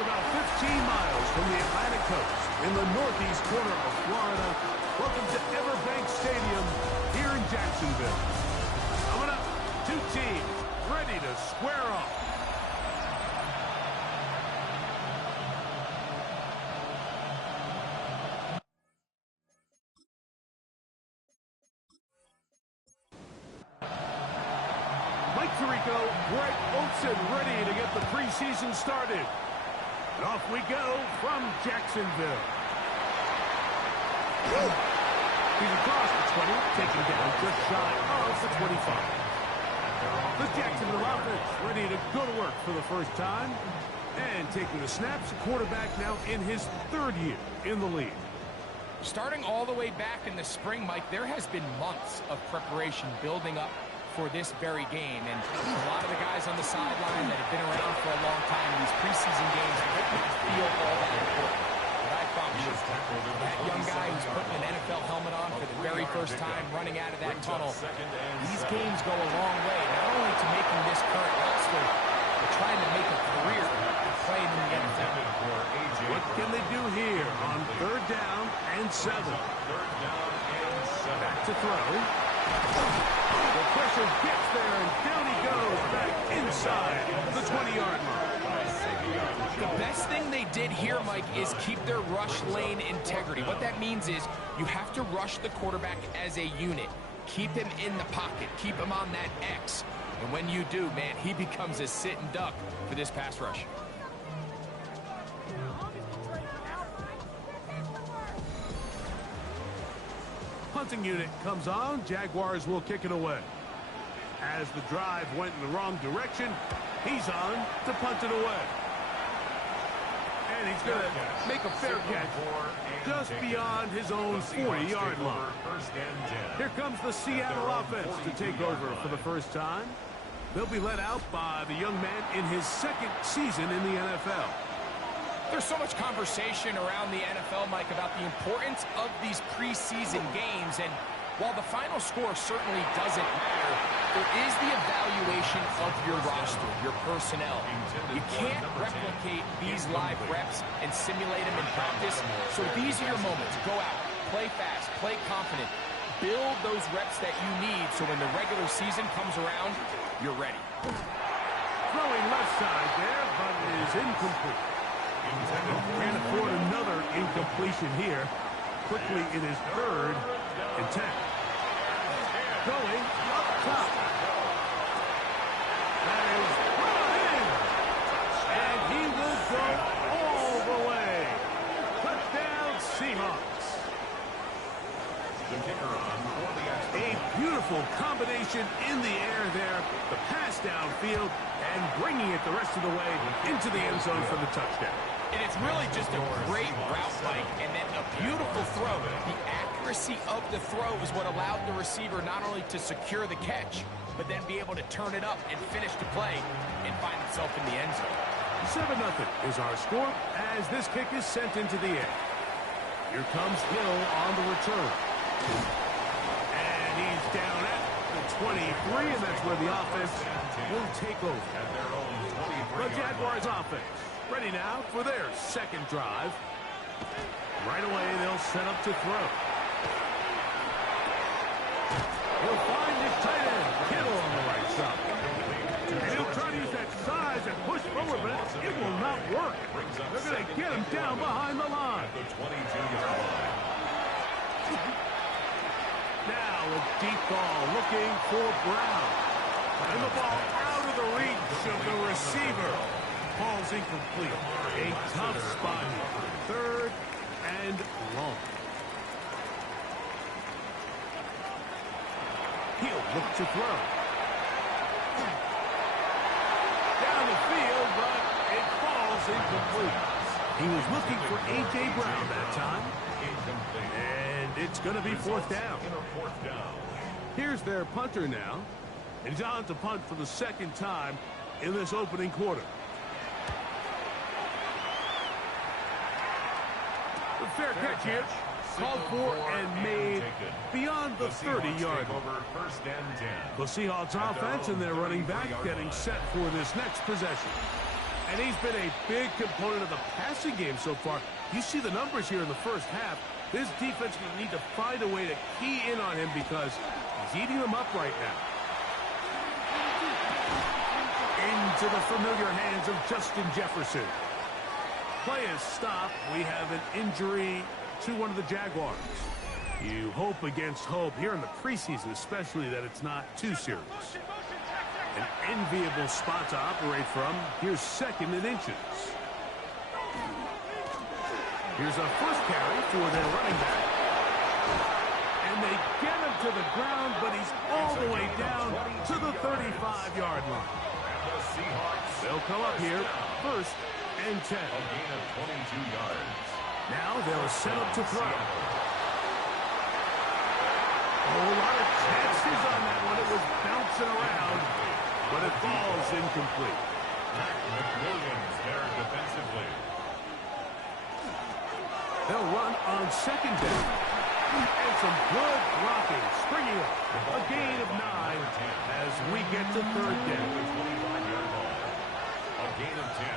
We're about 15 miles from the Atlantic coast in the northeast corner of Florida. Welcome to Everbank Stadium here in Jacksonville. Coming up, two teams ready to square off. Mike Tirico, Greg Olsen ready to get the preseason started. And off we go from Jacksonville. He's across the 20, taking down just shy of the 25. The Jacksonville offense ready to go to work for the first time. And taking the snaps, quarterback now in his third year in the league. Starting all the way back in the spring, Mike, there has been months of preparation building up for this very game. And a lot of the guys on the sideline that have been around for a long time, these preseason games, they don't feel all that important. But I promise you, that young guy who's putting an NFL helmet on for the very first time, running out of that tunnel, these games go a long way, not only to making this current roster, but trying to make a career playing in the NFL. What can they do here on 3rd down and 7? Back to throw. The pressure gets there, and down he goes, back inside the 20-yard line. The best thing they did here, Mike, is keep their rush lane integrity. What that means is you have to rush the quarterback as a unit. Keep him in the pocket. Keep him on that X. And when you do, man, he becomes a sitting duck for this pass rush. Punting unit comes on. Jaguars will kick it away. As the drive went in the wrong direction, he's on to punt it away. And he's going to make a fair catch just beyond his own 40-yard line. Here comes the Seattle offense to take over for the first time. They'll be led out by the young man in his second season in the NFL. There's so much conversation around the NFL, Mike, about the importance of these preseason games. And while the final score certainly doesn't matter, there is the evaluation of your roster, your personnel. You can't replicate these live reps and simulate them in practice. So these are your moments. Go out, play fast, play confident. Build those reps that you need so when the regular season comes around, you're ready. Throwing left side there, but it is incomplete. Can't afford another incompletion here. Quickly in his 3rd and 10. Going up top. That is brought in. And he will go all the way. Touchdown, Seahawks. A beautiful combination in the air there. The pass downfield and bringing it the rest of the way into the end zone for the touchdown. And it's really just a great route, Mike, and then a beautiful throw. The accuracy of the throw is what allowed the receiver not only to secure the catch, but then be able to turn it up and finish the play and find himself in the end zone. 7-0 is our score as this kick is sent into the air. Here comes Hill on the return. And he's down at the 23, and that's where the offense will take over. The Jaguars offense ready now for their second drive. Right away, they'll set up to throw. He'll find his tight end, Kittle, on the right side. And he'll try to use that size and push forward, but it will not work. They're going to get him down behind the line. Now a deep ball looking for Brown. And the ball out of the reach of the receiver. Ball's incomplete. A tough spot here. 3rd and long. He'll look to throw. Down the field, but it falls incomplete. He was looking for A.J. Brown that time. And it's going to be 4th down. Here's their punter now. And he's on to punt for the 2nd time in this opening quarter. The fair catch here, called for and made beyond the 30-yard line. The Seahawks offense and their running back getting set for this next possession. And he's been a big component of the passing game so far. You see the numbers here in the first half. This defense will need to find a way to key in on him because he's eating them up right now. Into the familiar hands of Justin Jefferson. Play is stopped. We have an injury to one of the Jaguars. You hope against hope here in the preseason, especially that it's not too serious. An enviable spot to operate from. Here's second and inches. Here's a first carry for their running back. And they get him to the ground, but he's all the way down to the 35-yard line. They'll come up here, first and 10. A gain of 22 yards. Now they'll set up to throw. A lot of chances on that one. It was bouncing around, but it falls incomplete. McWilliams there defensively. They'll run on second down. And some good blocking, springing up. A gain of 9 as we get to third down. A gain of 10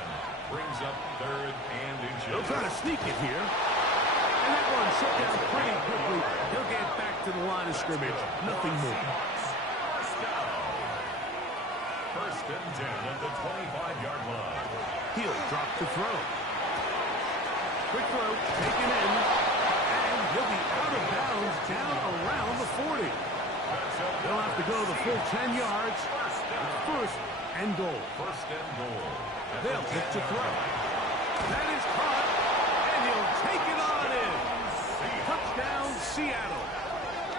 brings up third and inches. They'll try to sneak it here. And that one shut down pretty quickly. He'll get back to the line of scrimmage. Nothing more. First down. First and 10 at the 25-yard line. He'll drop to throw. Quick throw, taken in. And he'll be out of bounds down around the 40. They'll have to go the full 10 yards. First and goal. First and goal. They'll pick to throw. That is caught. And he'll take it on in. Touchdown, Seattle.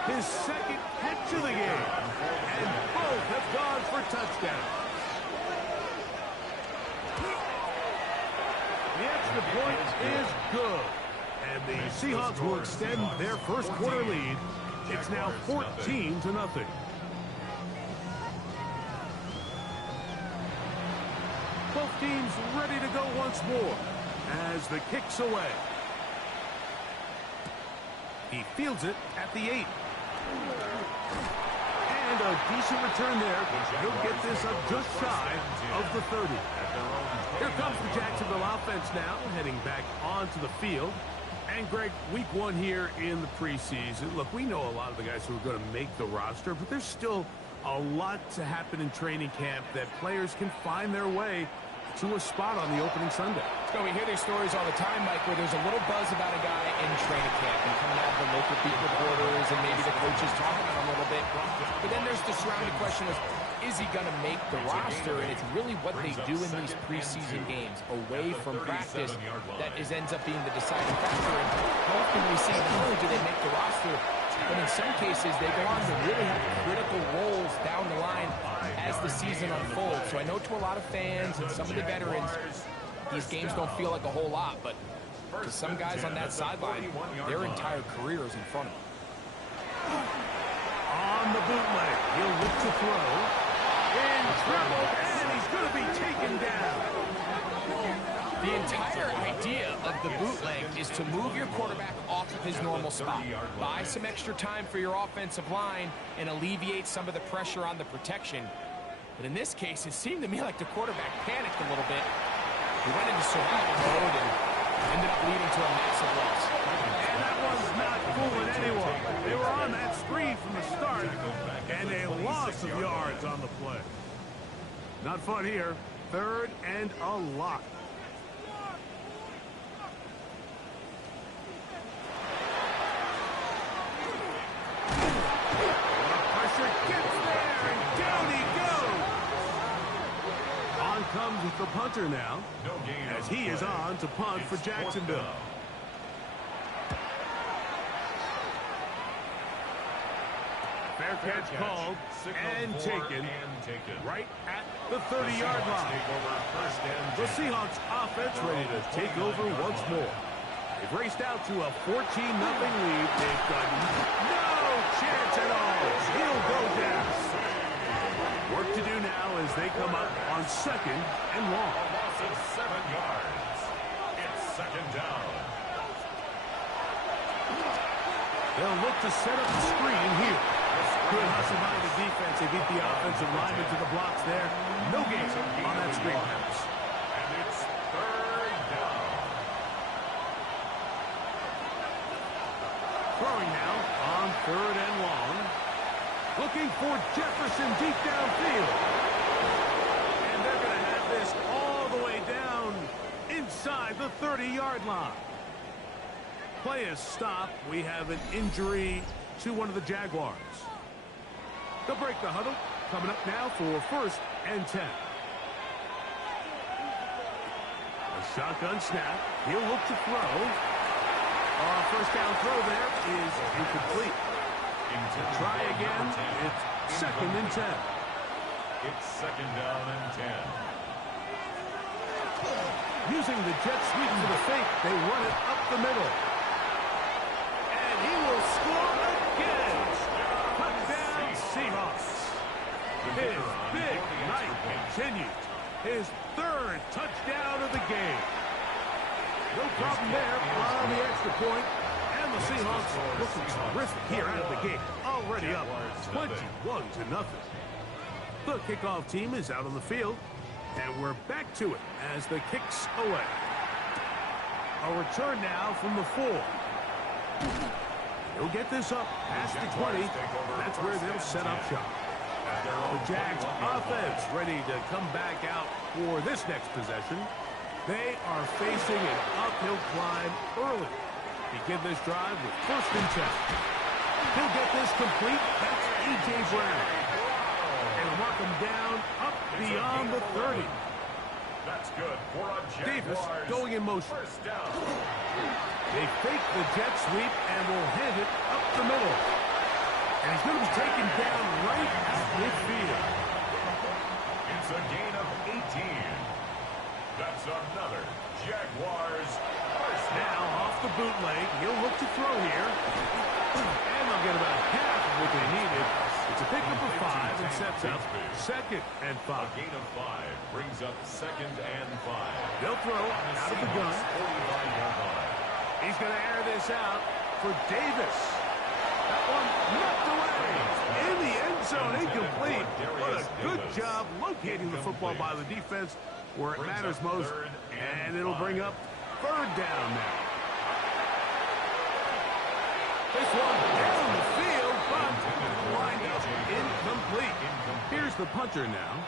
His second catch of the game. And both have gone for touchdowns. The extra point is good. And the Seahawks will extend their first quarter lead. It's now 14-0. Both teams ready to go once more as the kick's away. He fields it at the 8. And a decent return there. He'll get this up just shy of the 30. Here comes the Jacksonville offense now, heading back onto the field. And, Greg, week 1 here in the preseason. Look, we know a lot of the guys who are going to make the roster, but there's still a lot to happen in training camp that players can find their way to a spot on the opening Sunday. So we hear these stories all the time, Mike, where there's a little buzz about a guy in training camp and coming out of the local beat reporters and maybe the coaches talking about him a little bit. But then there's the surrounding question is he going to make the roster? And it's really what they do in these preseason games away from practice that ends up being the deciding factor. And often we see not only do they make the roster, but in some cases they go on to really have critical roles down the line as the season unfolds. So I know to a lot of fans and some of the veterans, these games don't feel like a whole lot, but to some guys on that sideline, their entire career is in front of them. On the bootleg, he'll look to throw. In trouble, and he's going to be taken down. The entire idea of the bootleg is to move your quarterback off of his normal spot, buy some extra time for your offensive line, and alleviate some of the pressure on the protection. But in this case, it seemed to me like the quarterback panicked a little bit. He went into survival mode and ended up leading to a massive loss. And that one's not fooling anyone. They were on that screen from the start, and a loss of yards on the play. Not fun here. Third and a lot. Pressure gets there, and down he goes. On comes the punter now, as he is on to punt for Jacksonville. Fair catch called and taken right at the 30-yard line. The Seahawks offense ready to take over once more. They've raced out to a 14-0 lead. They've got no chance at all. He'll go down. Work to do now as they come up on second and long. A loss of 7 yards. It's second down. They'll look to set up the screen here. Good hustle by the defense. They beat the offensive lineman to the blocks there. No gain on that screen pass. And it's Throwing now on 3rd and long. Looking for Jefferson deep downfield. And they're going to have this all the way down inside the 30-yard line. Play is stopped. We have an injury to one of the Jaguars. They'll break the huddle. Coming up now for 1st and 10. A shotgun snap. He'll look to throw. First down throw there is incomplete. Try again. It's 2nd and 10. It's 2nd down and 10. Using the jet sweep for the fake, they run it up the middle. And he will score again. Touchdown, Seahawks. His big night continues. His 3rd touchdown of the game. No problem there on the extra point. And the Seahawks looking terrific here out of the gate. Already up 21-0. The kickoff team is out on the field. And we're back to it as the kick's away. A return now from the 4. He'll get this up past the 20. That's where they'll set up shop. The Jags offense ready to come back out for this next possession. They are facing an uphill climb early. Begin this drive with 1st and 10. He'll get this complete. That's A.J. Brown. And mark him down up beyond the 30. That's good for a Jaguars. Davis going in motion. 1st down. They fake the jet sweep and will hand it up the middle. And he's going to be taken down right at midfield. It's a gain of 18. That's another Jaguars 1st down. Now off the bootleg, he'll look to throw here. And they'll get about half of what they needed. It's a pickup of 5 and sets up 2nd and 5. A gain of 5 brings up 2nd and 5. They'll throw out of the gun. 45-yard line. He's going to air this out for Davis. That one knocked away. In the end zone, incomplete. What a good job locating the football by the defense where it matters most. And it'll bring up 3rd down now. This one down the field, but lined up incomplete. Here's the punter now.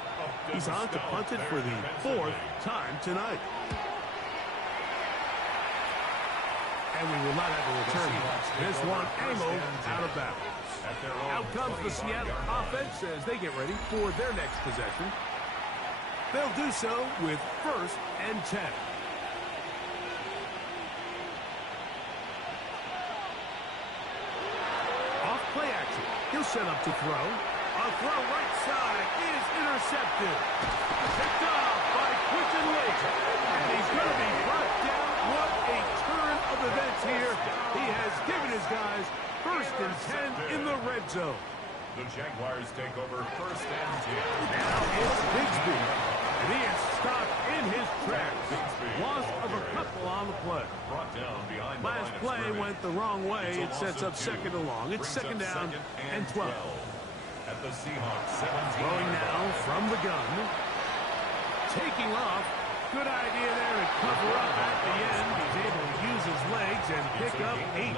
He's on to punt it for the 4th time tonight. And we will not have a return. This one angled out of bounds. Out comes the Seattle offense as they get ready for their next possession. They'll do so with 1st and 10. Off play action. He'll set up to throw. A throw right side is intercepted. Picked off by Quinton Lake. And he's going to be brought down. What a turn of events here. He has given his guys 1st and 10 in the red zone. The Jaguars take over 1st and 10. Now it's Bigsby. And he is stopped in his tracks. Loss of a couple on the play. Brought down behind Last the play went the wrong way. It sets up 2nd and long. It's 2nd down and 12. At the Seahawks 17. Throwing now from the gun. Taking off. Good idea there to cover up at the end. He's able to use his legs and pick up 8.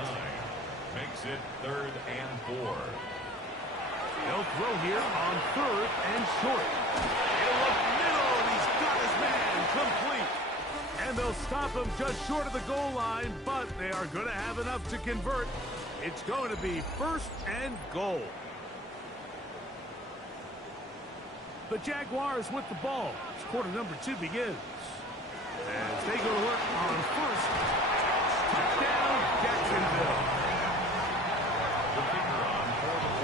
Makes it 3rd and 4. They'll throw here on 3rd and short. He'll look middle, and he's got his man complete. And they'll stop him just short of the goal line, but they are going to have enough to convert. It's going to be 1st and goal. The Jaguars with the ball. As quarter number 2 begins. As they go to work on 1st. Touchdown, Jacksonville.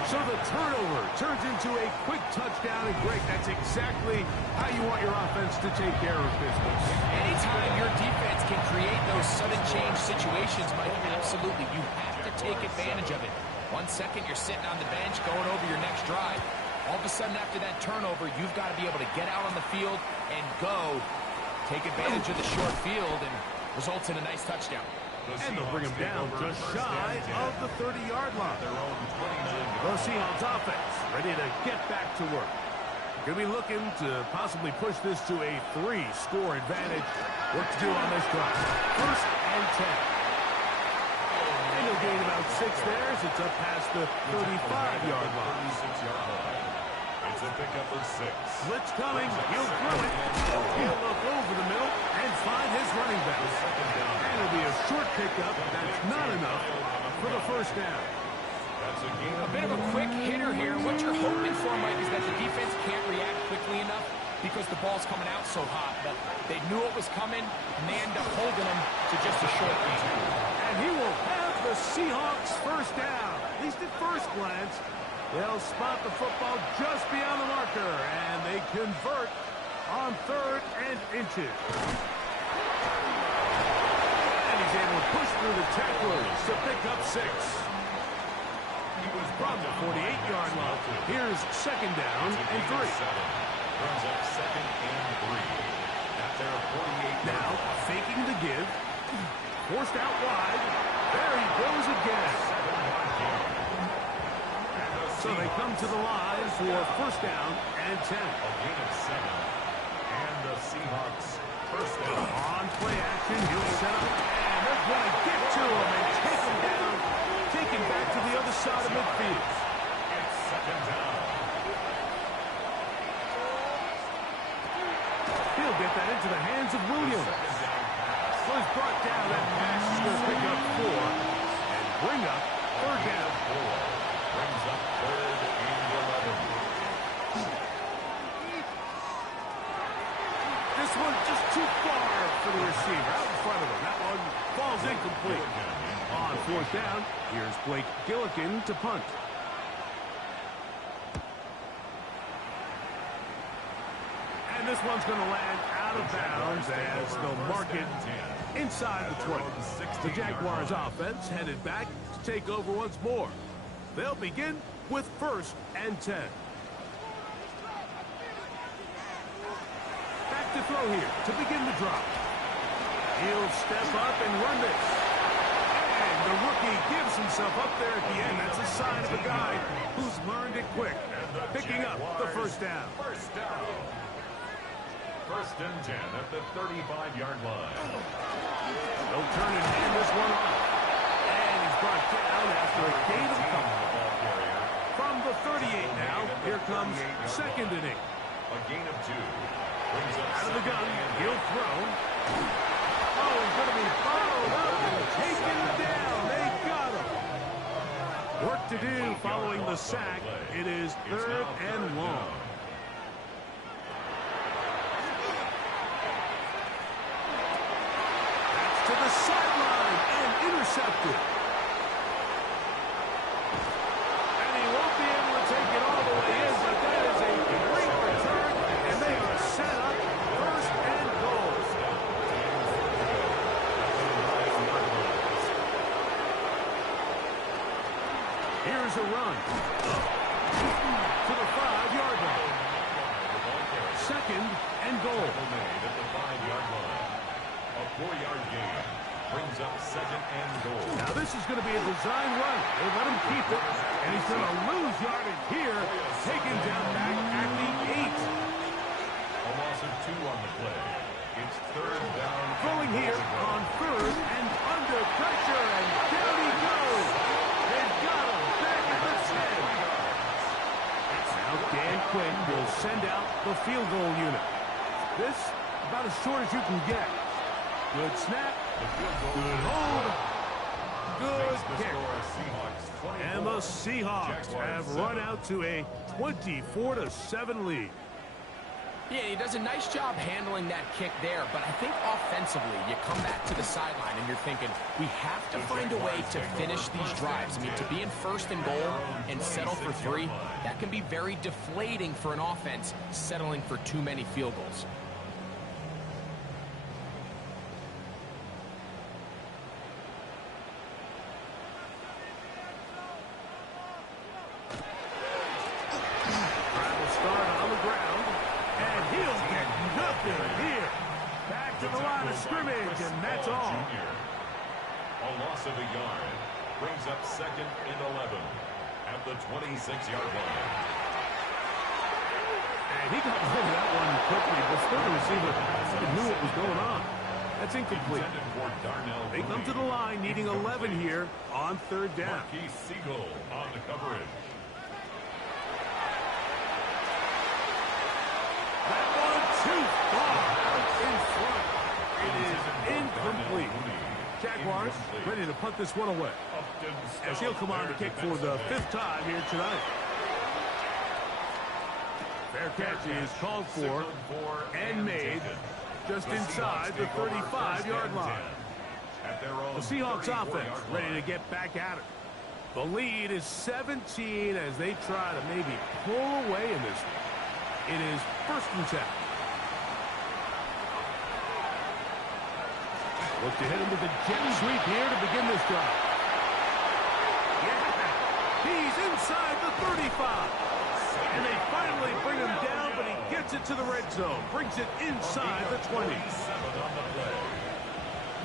So the turnover turns into a quick touchdown, and Greg, that's exactly how you want your offense to take care of business. Anytime your defense can create those sudden change situations, Mike, absolutely, you have to take advantage of it. 1 second, you're sitting on the bench going over your next drive. All of a sudden, after that turnover, you've got to be able to get out on the field and go, take advantage of the short field, and results in a nice touchdown. And they'll bring him down just shy of the 30-yard line. The Seahawks offense ready to get back to work. Going to be looking to possibly push this to a 3-score advantage. What to do on this drive? 1st and 10. And they'll gain about about 6 there as it's up past the 35-yard line. It's a pickup of 6. Blitz coming. He'll throw it. He'll look over the middle and find his running back. And it'll be a short pickup. That's not enough for the first down. A bit of a quick hitter here. What you're hoping for, Mike, is that the defense can't react quickly enough because the ball's coming out so hot. But they knew it was coming, and they end up holding them to just a short return. And he will have the Seahawks first down. At least at first glance, they'll spot the football just beyond the marker, and they convert on 3rd and inches. And he's able to push through the tacklers to pick up 6. From the 48-yard line. Here's 2nd down and 3. Runs up 2nd and 3. At their 48. Now faking the give. Forced out wide. There he goes again. So they come to the line for first down and 10. A gain of 7. And the Seahawks first down. On play action, he'll set up. And they're going to get to him and take him down. Taken back to the other side of midfield. It's 2nd down. He'll get that into the hands of Williams. Was brought down. That pass is going to pick up 4 and bring up 3rd down. 4 brings up 3rd and 11. This one just too far for the receiver. Out in front of him. That one falls incomplete. On 4th down, here's Blake Gillikin to punt. And this one's going to land out of bounds as they'll mark it inside the 20. The Jaguars offense headed back to take over once more. They'll begin with 1st and 10. Back to throw here to begin the drop. He'll step up and run this. And the rookie gives himself up there at the end. That's a sign of a guy who's learned it quick. Picking up the first down. First down. 1st and 10 at the 35-yard line. They'll turn and hand this one off. And he's brought down after a gain of a couple. From the 38 now, here comes 2nd and 8. A gain of 2. Brings up out of the gun. He'll throw. Oh, he's going to be followed up and taken down. They got him. Work to do following the sack. It is 3rd and long. That's to the sideline and intercepted. And he won't be able to take it all the way in, but that is a great return, and they are set up 1st and goal. Here's a run to the 5-yard line. 2nd and goal. At the 5-yard line. A 4-yard gain brings up 2nd and goal. Now this is going to be a design run. They let him keep it, and he's going to lose yardage here. Taken down back at the 8. A loss of 2 on the play. It's 3rd down. Throwing here on 3rd and under pressure, and down he goes. They've got him back at the 10. Now Dan Quinn will send out the field goal unit. This about as short as you can get. Good snap. Good hold. Good kick. And the Seahawks have run out to a 24-7 lead. Yeah, he does a nice job handling that kick there, but I think offensively, you come back to the sideline and you're thinking, we have to find a way to finish these drives. I mean, to be in 1st and goal and settle for 3, that can be very deflating for an offense settling for too many field goals. Scrimmage, and that's all. A loss of a yard brings up 2nd and 11 at the 26-yard line. And he got hold of that one quickly before the receiver knew what was going on. That's incomplete. They come to the line needing 11 here on third down. Siegel on the coverage. That one too far out in front. It is incomplete. Jaguars ready to punt this one away, as he'll come on to kick for the 5th time here tonight. Fair catch is called for and made just inside the 35-yard line. The Seahawks offense ready to get back at it. The lead is 17 as they try to maybe pull away in this one. It is 1st and 10. Look to hit him with a jet sweep here to begin this drive. Yeah, he's inside the 35. And they finally bring him down, but he gets it to the red zone. Brings it inside the 20.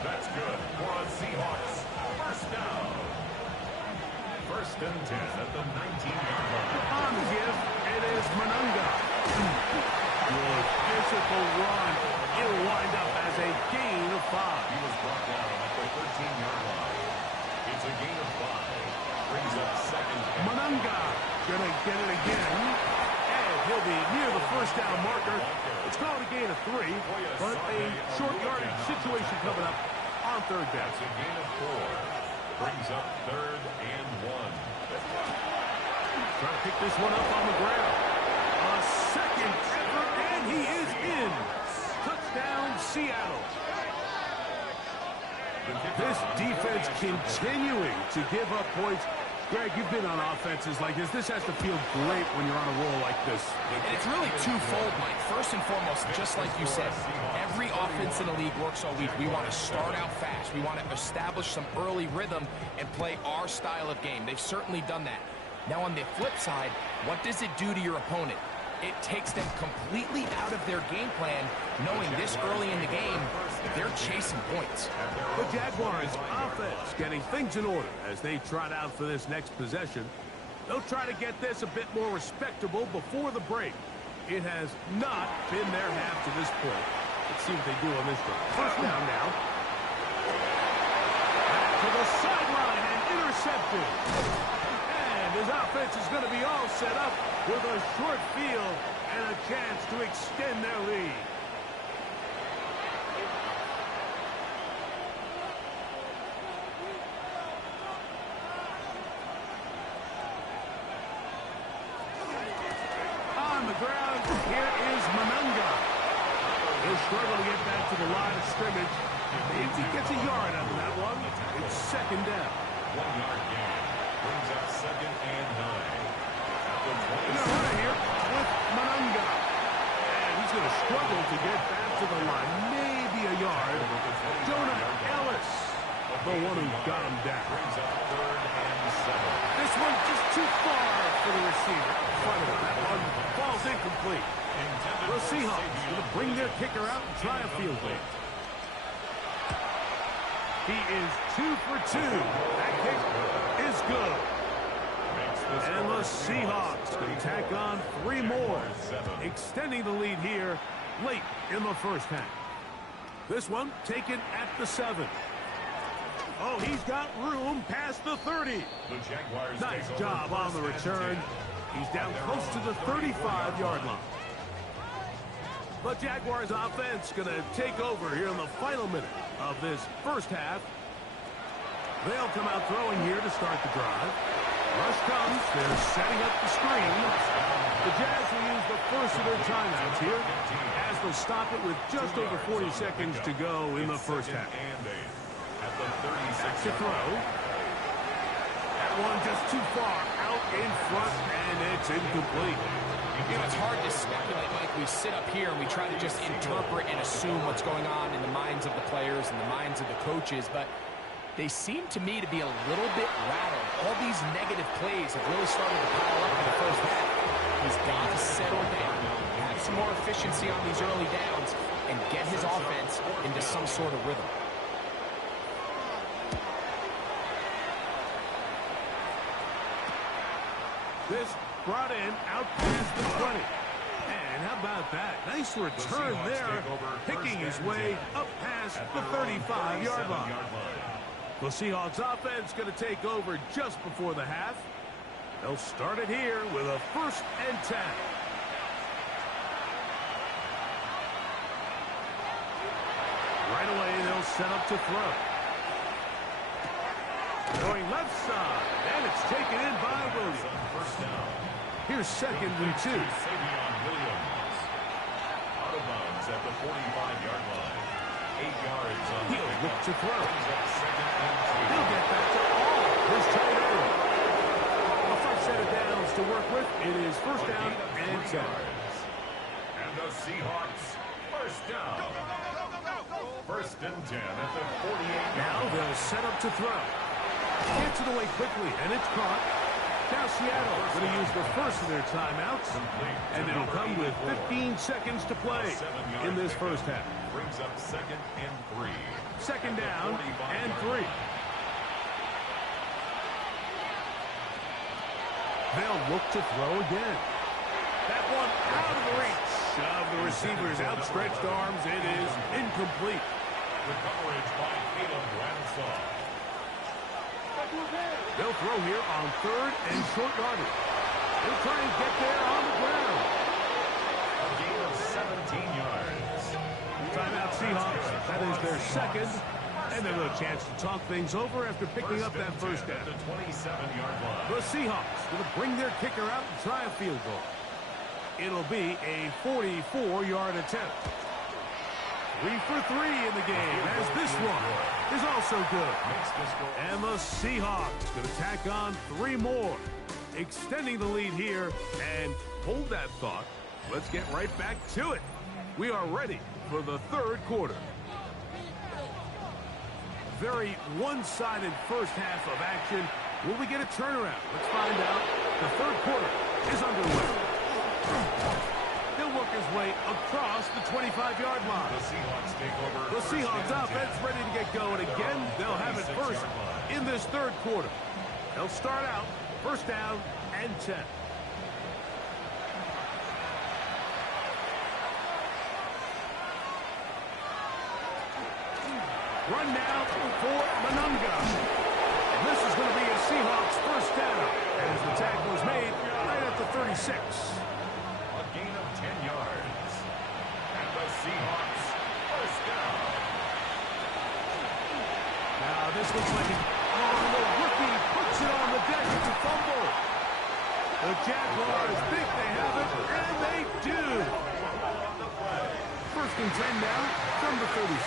That's good for a Seahawks. 1st down. 1st and 10 at the 19-yard line. On the give, it is Manunga. Good physical run. It'll wind up as a gain of 5. He was brought down at the 13-yard line. It's a gain of 5. Brings up 2nd. Manunga gonna get it again. And he'll be near the 1st down marker. It's called a gain of 3, but a short yardage situation coming up on third down. That's a gain of 4. Brings up 3rd and 1. Trying to pick this one up on the ground. A 2nd effort, and he is in. Touchdown, Seattle. This defense continuing to give up points. Greg, you've been on offenses like this. This has to feel great when you're on a roll like this. And it's really twofold, Mike. First and foremost, just like you said, every offense in the league works all week. We want to start out fast. We want to establish some early rhythm and play our style of game. They've certainly done that. Now, on the flip side, what does it do to your opponent? It takes them completely out of their game plan, knowing this early in the game, they're chasing points. The Jaguars offense getting things in order as they trot out for this next possession. They'll try to get this a bit more respectable before the break. It has not been their half to this point. Let's see what they do on this drive. 1st down now. Back to the sideline and intercepted. And his offense is going to be all set up with a short field and a chance to extend their lead. On the ground, here is Manunga. He'll struggle to get back to the line of scrimmage. If he gets a yard out of that one, it's 2nd down. 1 yard gain. Brings up 2nd and 9. And they're running here with Manunga. And he's going to struggle to get back to the line. Maybe a yard. Jonah Ellis, the one who got him down. Brings up 3rd and 7. This one just too far for the receiver. Funny, that one falls incomplete. The Seahawks going to bring their kicker out and try a field goal. He is 2 for 2. That kick is good. And the Seahawks can tack on 3 more, extending the lead here late in the 1st half. This one taken at the 7. Oh, he's got room past the 30. Nice job on the return. He's down close to the 35-yard line. The Jaguars offense going to take over here in the final minute of this 1st half. They'll come out throwing here to start the drive. Rush comes. They're setting up the screen. The Jazz will use the first of their timeouts here as they'll stop it with just over 40 seconds to go in the 1st half. To throw. That one just too far out in front, and it's incomplete. You know, it's hard to speculate, Mike. We sit up here and we try to just interpret and assume what's going on in the minds of the players and the minds of the coaches, but they seem to me to be a little bit rattled. All these negative plays have really started to pile up in the 1st half. He's got to settle down, have some more efficiency on these early downs, and get his offense into some sort of rhythm. This brought in out past the 20. And how about that? Nice return there, picking his way up past the 35-yard line. The Seahawks offense going to take over just before the half. They'll start it here with a 1st and 10. Right away, they'll set up to throw. Going left side, and it's taken in by Williams. First down. Here's 2nd and 2. Out of bounds at the 45-yard line. 8 yards on the He'll look to throw. Second and 2. He'll get back to all. His tight end. A first set of downs to work with. It is 1st down and 10. And the Seahawks, 1st down. 1st and 10 at the 48-yard Now they'll set up to throw. Gets it away quickly, and it's caught. Now Seattle going to use the first of their timeouts, and it'll come with 15 seconds to play in this first half. Brings up 2nd and 3. 2nd down and 3. They'll look to throw again. That one out of the reach of the receiver's outstretched arms. It is incomplete. The coverage by Caleb Ransaw. They'll throw here on 3rd and short yardage. They'll try and get there on the ground. A gain of 17 yards. Timeout Seahawks. That is their 2nd. And a little chance to talk things over after picking up that first down. The 27-yard line. The Seahawks going to bring their kicker out and try a field goal. It'll be a 44-yard attempt. 3 for 3 in the game, as this one is also good. And the Seahawks going to tack on 3 more, extending the lead here. And hold that thought. Let's get right back to it. We are ready for the 3rd quarter. Very one-sided first half of action. Will we get a turnaround? Let's find out. The 3rd quarter is underway. He'll work his way across the 25-yard line. The Seahawks take over. The Seahawks offense ready to get going again. They'll have it first in this 3rd quarter. They'll start out 1st down and 10. Run now for Manunga. This is going to be a Seahawks 1st down as the tackle is made right at the 36. A gain of 10 yards. And the Seahawks 1st down. Now this looks like the rookie puts it on the deck to fumble. The Jaguars think they have it, and they do. 1st and 10 now from the 36.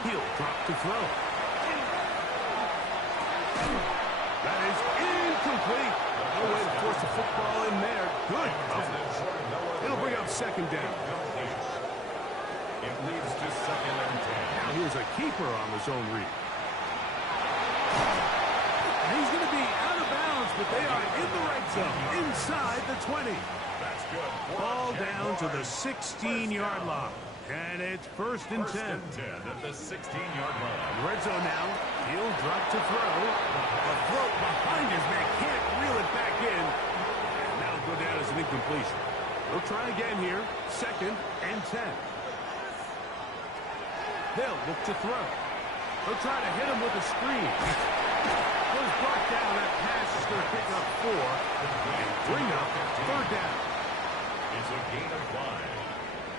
He'll drop to throw. That is incomplete. No way to force the football in there. Good coverage. It'll bring up 2nd down. It leads to 2nd and 10. Now here's a keeper on the zone read. And he's going to be out of bounds, but they are in the red zone, inside the 20. That's good. Ball down to the 16-yard line. And it's 1st and 10. 1st and 10 at the 16-yard line. Red zone now. He'll drop to throw. A throw behind his man. Can't reel it back in. And that'll go down as an incompletion. They'll try again here. 2nd and 10. They'll look to throw. They'll try to hit him with a screen. Goes brought down. That pass is going to pick up 4 and bring up 3rd down. It's a gain of 5.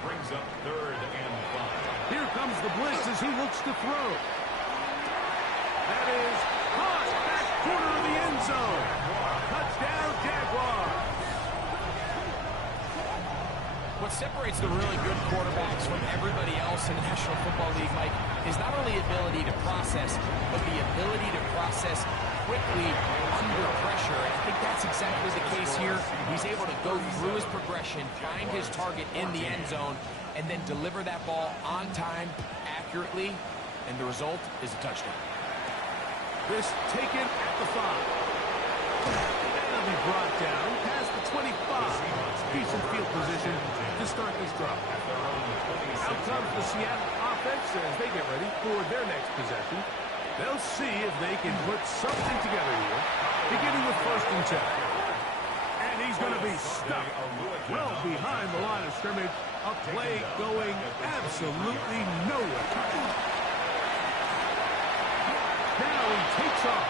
Brings up 3rd and 5. Here comes the blitz as he looks to throw. That is caught back corner of the end zone. Touchdown, Jaguars. What separates the really good quarterbacks from everybody else in the National Football League, Mike, is not only the ability to process, but the ability to process quickly under pressure. And I think that's exactly the case here. He's able to go through his progression, find his target in the end zone, and then deliver that ball on time, accurately, and the result is a touchdown. This taken at the 5. That'll be brought down past the 25. Decent field position to start this drive. Out comes the Seattle offense as they get ready for their next possession. They'll see if they can put something together here, beginning with 1st and 10. And he's going to be stuck well behind the line of scrimmage. A play going absolutely nowhere. Now he takes off.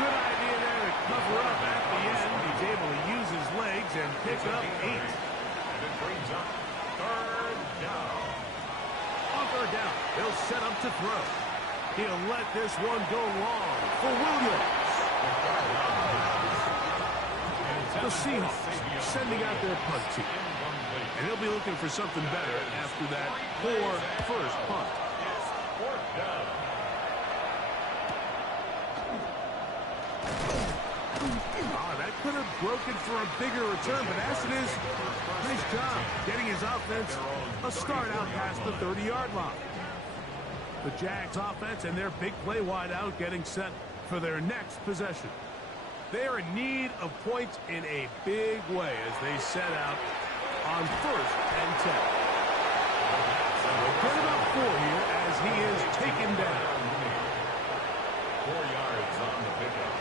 Good idea there to cover up at the end. He's able to use his legs and pick up 8. And it brings up 3rd down. On 3rd down, they'll set up to throw. He'll let this one go long for Williams. The Seahawks sending out their punt team. And he'll be looking for something better after that poor first punt. It's 4th down. That could have broken for a bigger return, but as it is, nice job getting his offense a start out past the 30-yard line. The Jags offense and their big play wideout getting set for their next possession. They are in need of points in a big way as they set out on 1st and 10. Get about 4 here as he is taken down. 4 yards on the pickup.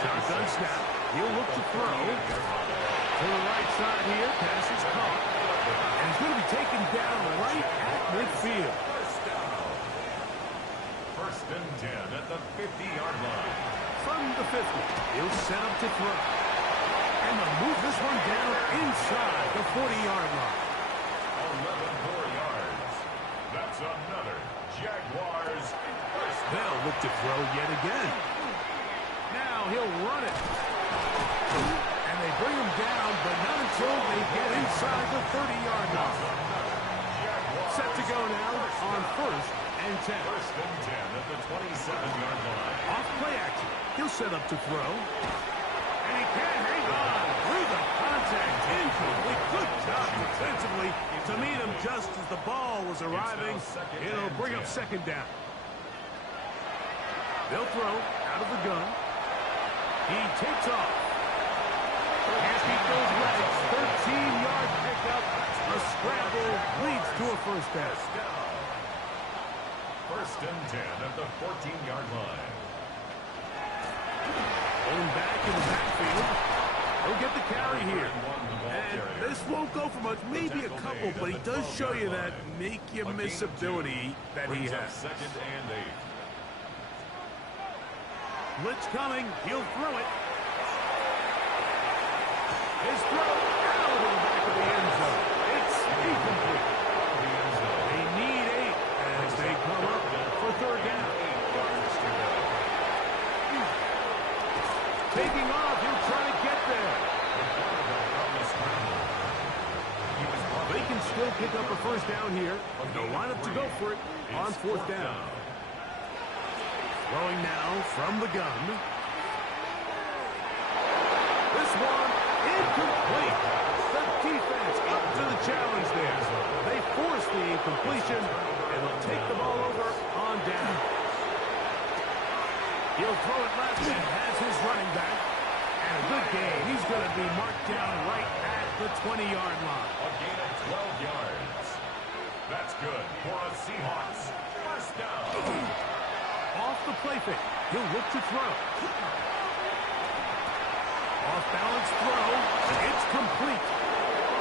Shotgun snap. He'll look to throw. To the right side here. Pass is caught. And he's going to be taken down right at midfield. 1st and 10 at the 50-yard line. From the 50, he'll set up to throw. And they'll move this one down inside the 40-yard line. 11 more yards. That's another Jaguars 1st down. They'll look to throw yet again. Now he'll run it. And they bring him down, but not until they get inside the 30-yard line. Set to go now on 1st and 10. 1st and 10 at the 27-yard line. Off play action. He'll set up to throw. And he can't hang on through the contact. Incomplete. Good job defensively to meet him just as the ball was arriving. It'll bring up 2nd down. They'll throw out of the gun. He takes off. Can't beat those legs. 13-yard pickup. A scramble leads to a 1st down. 1st and 10 at the 14-yard line. Going back in the backfield. He'll get the carry here. And this won't go for much, maybe a couple, but he does show you that make-you-miss ability that he has. 2nd and 8. Blitz coming. He'll throw it. His throw out of the back of the end zone. It's incomplete. They need 8 as they come up for 3rd down. Taking off. He'll try to get there. They can still pick up a 1st down here. They'll line up to go for it on 4th down. Throwing now from the gun. This one incomplete. The defense up to the challenge there. They force the incompletion and they'll take the ball over on down. He'll throw it left and has his running back. And a good game. He's going to be marked down right at the 20-yard line. A gain of 12 yards. That's good for a Seahawks 1st down. Off the play fake. He'll look to throw. Off balance throw. It's complete.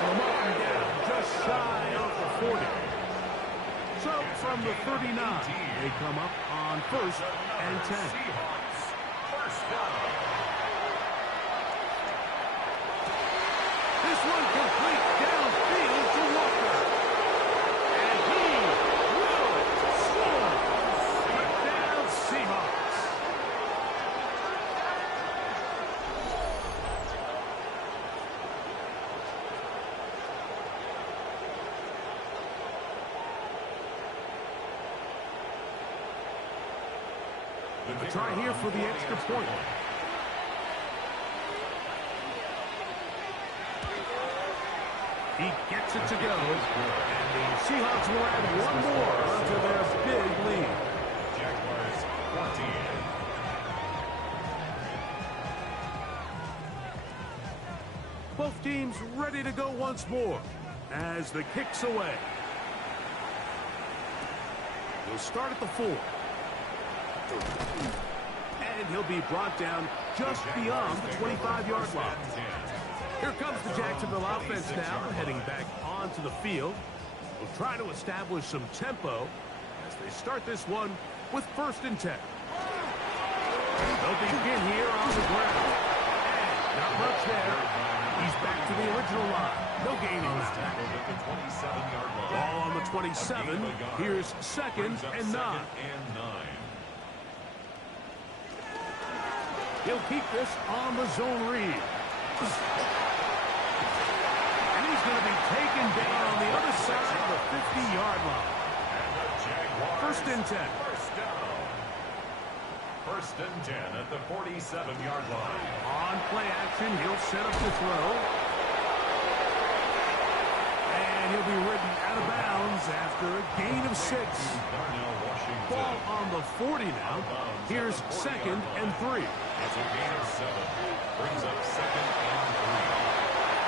From up and down, just shy of the 40. So from the 39, they come up on 1st and 10. Seahawks 1st down. This one complete downfield to Walker. And he will score. Touchdown Seahawks. A try here for the extra point. He gets it to go. And the Seahawks will add one more onto their big lead. Jaguars 14. Both teams ready to go once more as the kick's away. We'll start at the 4. And he'll be brought down just beyond the 25-yard line. Here comes the Jacksonville offense now, heading back onto the field. We'll try to establish some tempo as they start this one with 1st and 10. They'll begin here on the ground. And not much there. He's back to the original line. No gain on that. Ball on the 27. Here's 2nd and 9. He'll keep this on the zone read. And he's going to be taken down on the other side of the 50-yard line. 1st and 10. 1st and 10 at the 47-yard line. On play action, he'll set up the throw. And he'll be ridden out of bounds after a gain of 6. Ball on the 40 now. Here's 2nd and 3. It's a gain of 7. Brings up 2nd and 3.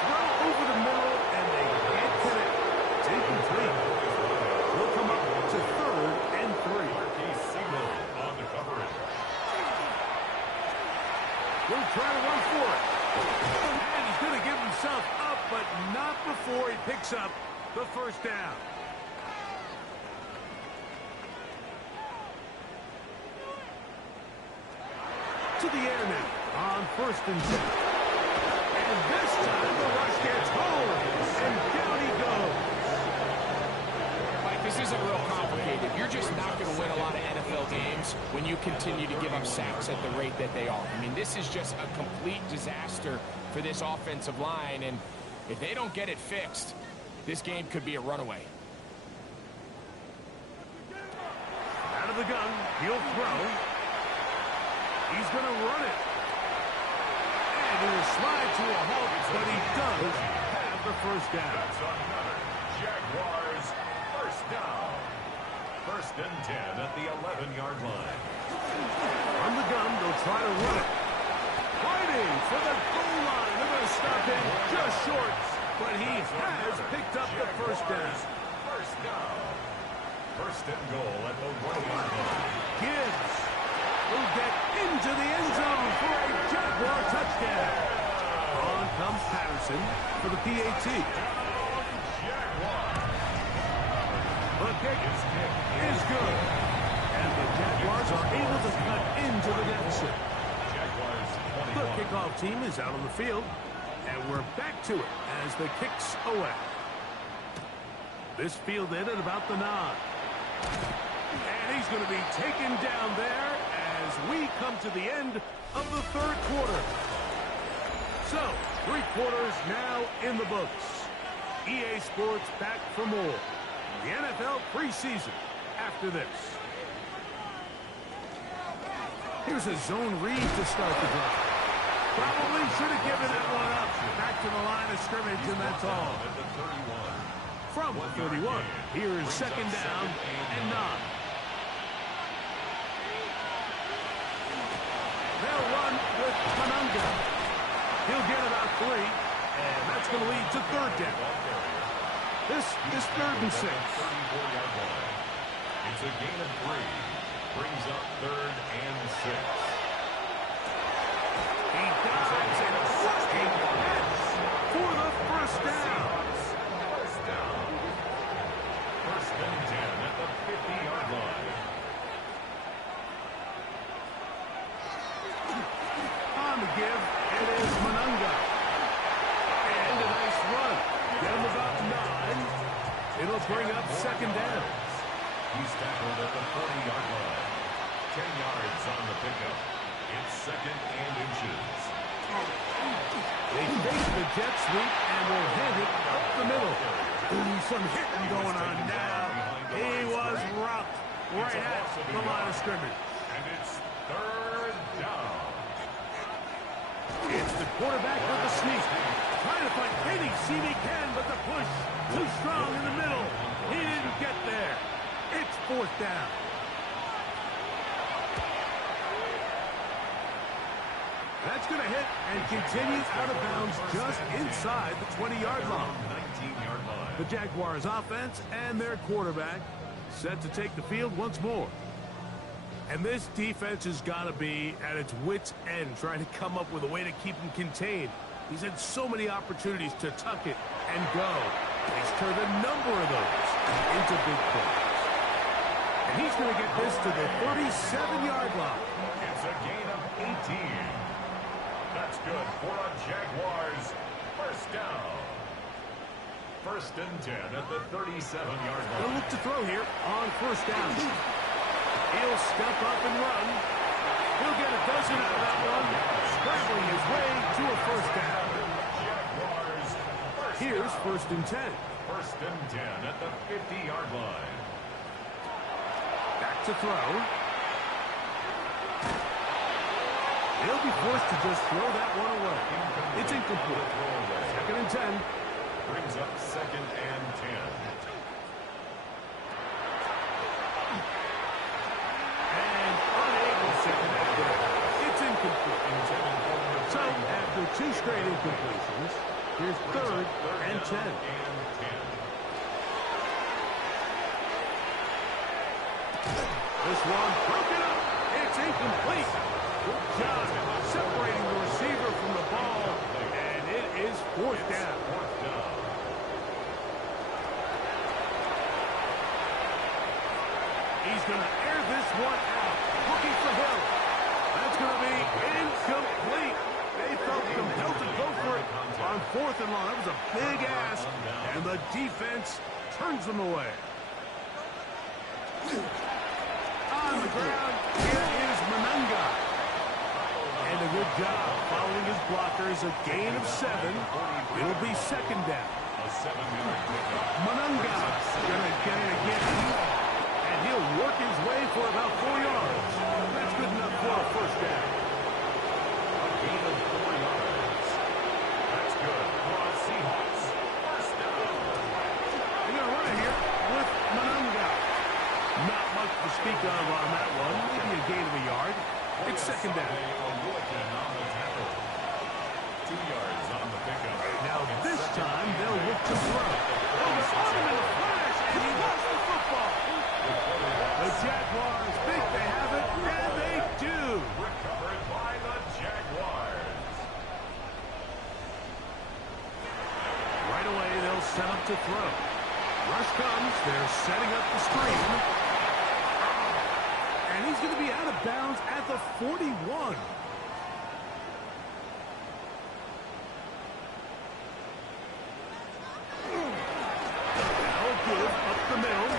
Throw over the middle, and they can't get it. It's incomplete. He'll come up to 3rd and 3. On the coverage. He'll try to run for it. And he's going to give himself up, but not before he picks up the 1st down. To the air now on 1st and 10. And this time the rush gets home. And down he goes. Mike, this isn't real complicated. You're just not going to win a lot of NFL games when you continue to give up sacks at the rate that they are. I mean, this is just a complete disaster for this offensive line. And if they don't get it fixed, this game could be a runaway. Out of the gun, he'll throw. He's going to run it. And he will slide to a halt, but he does have the 1st down. That's another Jaguars 1st down. 1st and 10 at the 11-yard line. On the gun, they'll try to run it. Fighting for the goal line. They're going to stop him just short, but he has picked up the 1st down. 1st down. 1st and goal at the 1-yard line. Gibbs will get into the end zone for a Jaguar touchdown. On comes Patterson for the PAT. The kick is good. And the Jaguars are able to cut into the deficit. The kickoff team is out on the field. And we're back to it as the kick's away. This fielded at about the 9. And he's going to be taken down there as we come to the end of the 3rd quarter. So, 3 quarters now in the books. EA Sports back for more. The NFL preseason after this. Here's a zone read to start the drive. Probably should have given that one up. Back to the line of scrimmage, and that's all. From the 31, here's 2nd down and 9. They'll run with Monunga. He'll get about 3, and that's going to lead to 3rd down. This is 3rd and 6. It's a gain of 3. Brings up 3rd and 6. He dives and fucking hits for the 1st down. 1st and 10 at the 50-yard line. On the give, it is Monunga. And a nice run. Get him about 9. It'll bring up 2nd down. He's tackled at the 40-yard line. 10 yards on the pickup. It's 2nd and inches. They face the jet sweep and will hand it up the middle. Ooh, some hitting going on now. He was rocked right at the line of scrimmage. And it's 3rd down. It's the quarterback with the sneak. Trying to find any seam he can, but the push too strong in the middle. He didn't get there. It's 4th down. That's going to hit and continue out of bounds just inside the 20-yard line. 19-yard line. The Jaguars offense and their quarterback set to take the field once more. And this defense has got to be at its wits' end, trying to come up with a way to keep him contained. He's had so many opportunities to tuck it and go. He's turned a number of those into big plays. And he's going to get this to the 37-yard line. It's a gain of 18. That's good for a Jaguars first down. First and 10 at the 37-yard line. They'll look to throw here on first down. He'll step up and run. He'll get a dozen out of that one, scrambling his way to a first down. Jaguars Here's first and 10. First and 10 at the 50-yard line. Back to throw. He'll be forced to just throw that one away. It's incomplete. Second and 10. Brings up second and 10. And unable to connect there. It's incomplete. So after two straight incompletions, here's third and 10. This one broken up. It's incomplete. Good job separating the receiver from the ball. And it is fourth down. He's going to air this one out. Looking for Hill. That's going to be incomplete. They felt compelled to go for it on fourth and long. That was a big ask. And the defense turns them away. On the ground, here is Manunga. And a good job following his blockers. A gain of 7. It'll be second down. Manunga going to get it again. And he'll work his way for about 4 yards. That's good enough for a first down. A gain of 4 yards. That's good for a Seahawks first down. They're going to run it here with Manunga. Not much to speak of on that one. Maybe a gain of a yard. It's second down. 2 yards on the pickup. Now this time they'll look to throw. Oh, they're on him in a flash, and he lost the football. The Jaguars think they have it, and they do. Recovered by the Jaguars. Right away, they'll set up to throw. Rush comes. They're setting up the screen. And he's going to be out of bounds at the 41. Now good up the middle.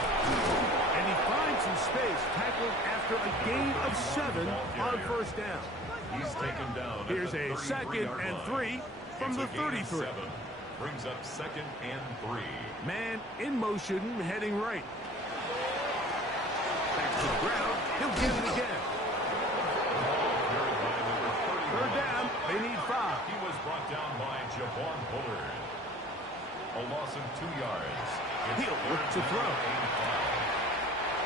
And he finds some space, tackled after a gain of 7 on first down. He's taken down. Here's a second and 3 from the 33. Brings up second and 3. Man in motion, heading right. Back to the ground. He'll get it again. Third down. They need 5. He was brought down by Javon Bullard. A loss of 2 yards. He'll look to throw.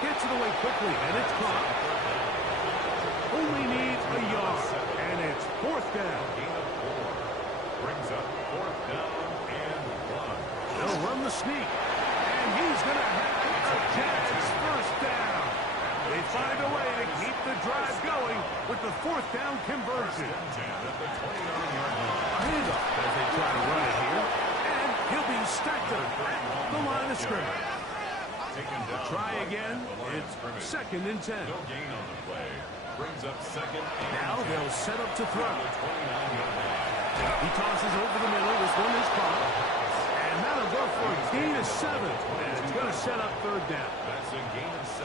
Gets it away quickly, and it's caught. Only needs a yard, and it's fourth down. Gain of 4. Brings up fourth down and 1. They'll run the sneak, and he's going to have a Jags first down. They find a way to keep the drive going with the fourth down conversion. First and 10 at the 29-yard line. A handoff as they try to run it here, and he'll be stacked up at the line of scrimmage. Taken down. Try again. It's second and 10. No gain on the play. Brings up second and Now they'll set up to throw. the 29-yard line. He tosses over the middle. This one is caught. And that'll go for a gain of 7. And it's going to set up third down. That's a gain of 7.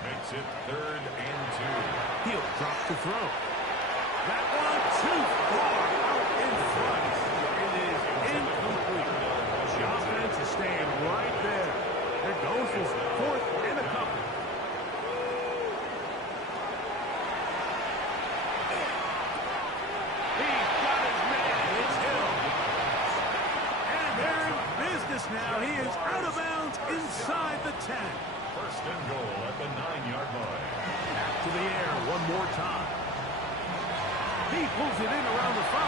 Makes it third and 2. He'll drop to throw. That one too far out in front. It is incomplete. The offense is staying right there. They're going for fourth and a couple. He's got his man. It's Hill. And they're in business now. He is out of bounds inside the 10. First and goal at the 9-yard line. Back to the air one more time. He pulls it in around the 5.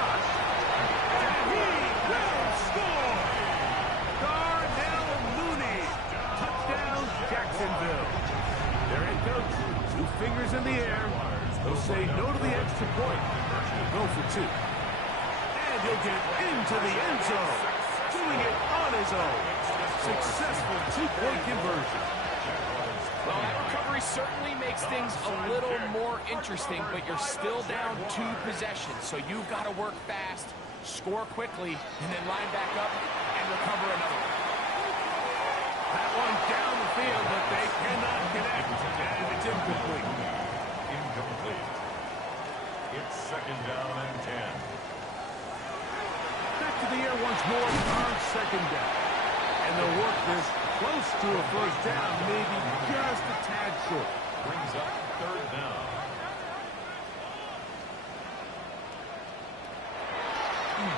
And he will score! Darnell Mooney. Touchdown, Jacksonville. Their head coach, Two fingers in the air. He'll say no to the extra point. He'll go for two. And he'll get into the end zone. Doing it on his own. Successful two-point conversion. Well, that recovery certainly makes things a little more interesting, but you're still down 2 possessions. So you've got to work fast, score quickly, and then line back up and recover another one. That one down the field, but they cannot connect. And it's incomplete. Incomplete. It's second down and 10. Back to the air once more on second down. And they'll work this close to a first down, maybe just a tad short. Brings up third down.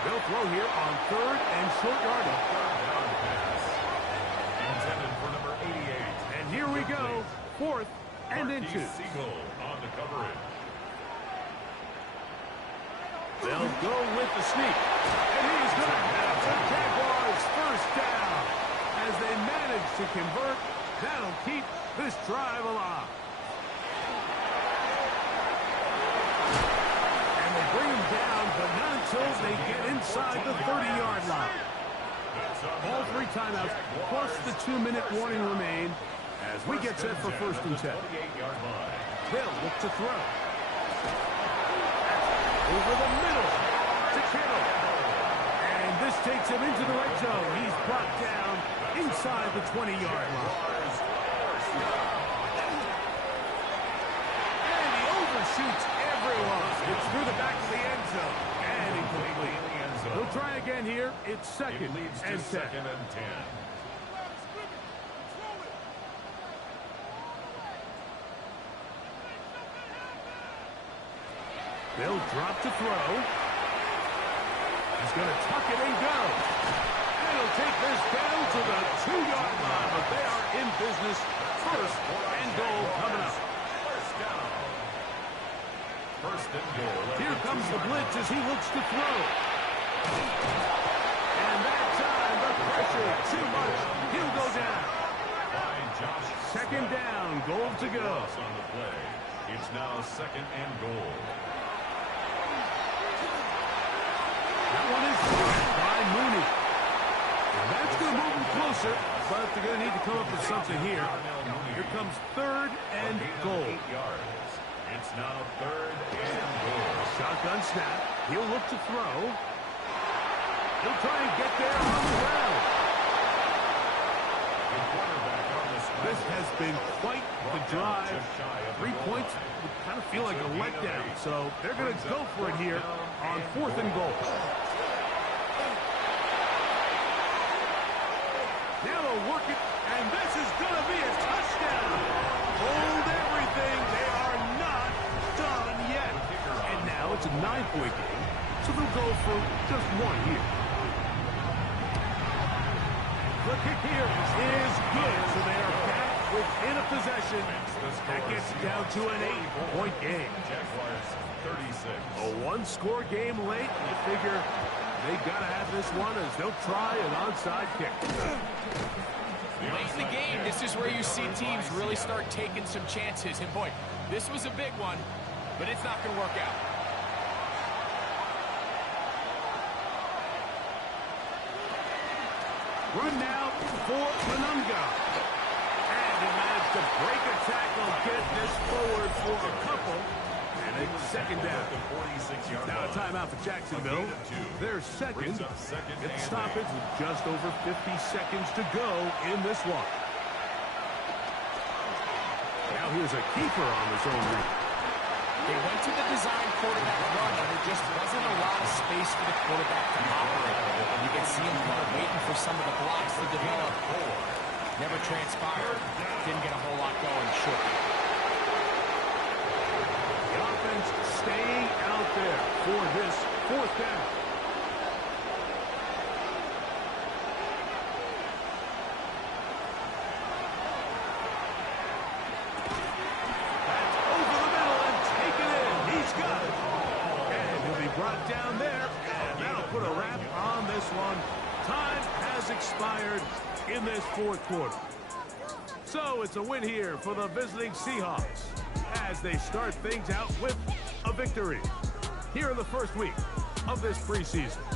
They'll throw here on third and short yardage. Third down pass. Intended for number 88. And here we go. Fourth and inches. Siegel on the coverage. They'll go with the sneak. And he's going to have the Jaguars first down. As they manage to convert, that'll keep this drive alive. And they bring him down, but not until they get inside the 30-yard line. All 3 timeouts, plus the 2-minute warning remain as we get set for first and 10. They'll look to throw. Over the middle to Kittle. And this takes him into the red zone. He's brought down inside the 20-yard line. And he overshoots everyone. It's through the back of the end zone. And incomplete. He'll try again here. It's second and 10. Second and 10. They'll drop to throw. He's going to tuck it and go. And he'll take this down to the 2-yard line, but they are in business. First and goal coming up. First down. First and goal. Here comes the blitz as he looks to throw. And that time, the pressure too much. He'll go down. Second down, goal to go. On the play. It's now second and goal. That one is grabbed by Mooney. And that's going to move him closer, but they're going to need to come up with something here. Here comes third and goal. 8 yards. It's now third and goal. Shotgun snap. He'll look to throw. He'll try and get there on the ground. This has been quite the drive. 3 points would kind of feel like a letdown. So they're going to go for it here on fourth and goal. Now they'll work it, and this is going to be a touchdown. Hold everything. They are not done yet. And now it's a 9-point game, so they'll go for just one here. The kick here is good, so they are back within a possession. That gets it down to an 8-point game. Jaguars 36. A 1-score game late. You figure they got to have this one as they'll try an onside kick. Late in the game, this is where you see teams really start taking some chances. And boy, this was a big one, but it's not going to work out. Run now for Manunga. And he managed to break a tackle, get this forward for a couple. And it's second down. Now a timeout for Jacksonville. They're second. It's stoppage with just over 50 seconds to go in this one. Now here's a keeper on his own read. They went to the design quarterback run, and there just wasn't a lot of space for the quarterback to operate. You can see him kind of waiting for some of the blocks to develop. Never transpired. Didn't get a whole lot going short. The offense staying out there for this fourth down. That's over the middle and taken in. He's got it. And he'll be brought down there. And that'll put a wrap on this one. Time has expired in this fourth quarter. So it's a win here for the visiting Seahawks as they start things out with a victory here in the first week of this preseason.